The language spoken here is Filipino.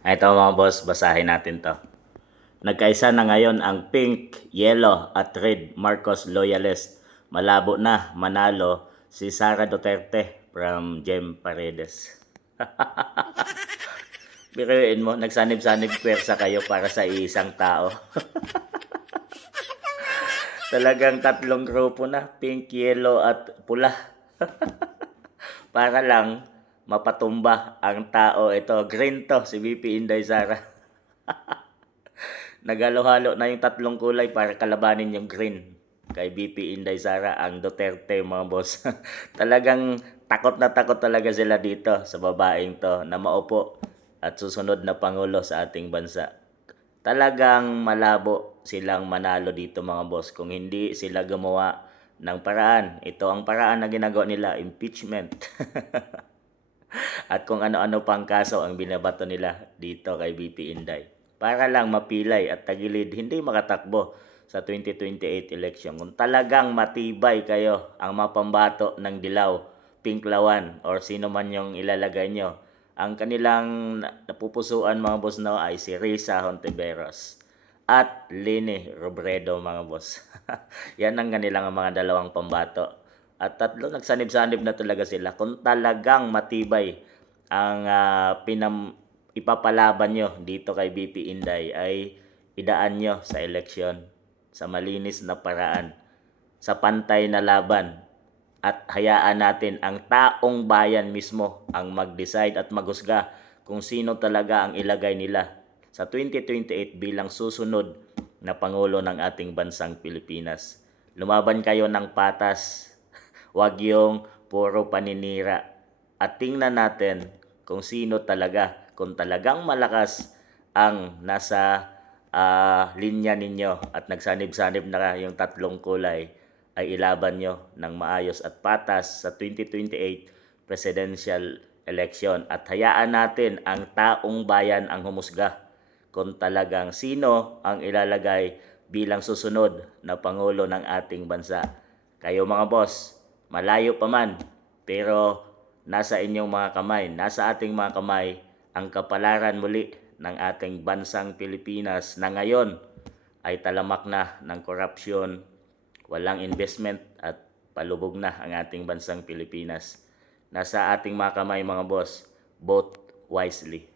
Ito mga boss, basahin natin to. Nagkaisa na ngayon ang pink, yellow at red Marcos loyalist. Malabo na manalo si Sara Duterte from Jem Paredes. Biruin mo, nagsanib-sanib pwersa kayo para sa isang tao. Talagang tatlong grupo na, pink, yellow at pula. Para lang mapatumba ang tao ito. Green to, si VP Inday Sara. Naghalo-halo na yung tatlong kulay para kalabanin yung green. Kay VP Inday Sara, ang Duterte mga boss. Talagang takot na takot talaga sila dito sa babaeng to na maupo at susunod na pangulo sa ating bansa. Talagang malabo silang manalo dito mga boss kung hindi sila gumawa ng paraan. Ito ang paraan na ginagawa nila, impeachment. At kung ano-ano pang kaso ang binabato nila dito kay VP Inday. Para lang mapilay at tagilid hindi makatakbo sa 2028 election. Kung talagang matibay kayo ang mapambato ng dilaw, pinklawan, or sino man yung ilalagay nyo, ang kanilang napupusuan mga boss na ay si Risa Hontiveros at Lini Robredo mga boss. Yan ang kanilang mga dalawang pambato. At tatlo, nagsanib-sanib na talaga sila. Kung talagang matibay ang ipapalaban nyo dito kay BP Inday ay idaan nyo sa eleksyon sa malinis na paraan, sa pantay na laban, at hayaan natin ang taong bayan mismo ang mag-decide at maghusga kung sino talaga ang ilagay nila sa 2028 bilang susunod na Pangulo ng ating bansang Pilipinas. Lumaban kayo ng patas, wag yung puro paninira. At tingnan natin kung sino talaga, kung talagang malakas ang nasa linya ninyo at nagsanib-sanib na yung tatlong kulay, ay ilaban nyo ng maayos at patas sa 2028 presidential election. At hayaan natin ang taong bayan ang humusga kung talagang sino ang ilalagay bilang susunod na Pangulo ng ating bansa. Kayo mga boss, malayo pa man, pero nasa inyong mga kamay, nasa ating mga kamay ang kapalaran muli ng ating bansang Pilipinas na ngayon ay talamak na ng korupsyon, walang investment at palubog na ang ating bansang Pilipinas. Nasa ating mga kamay mga boss, vote wisely.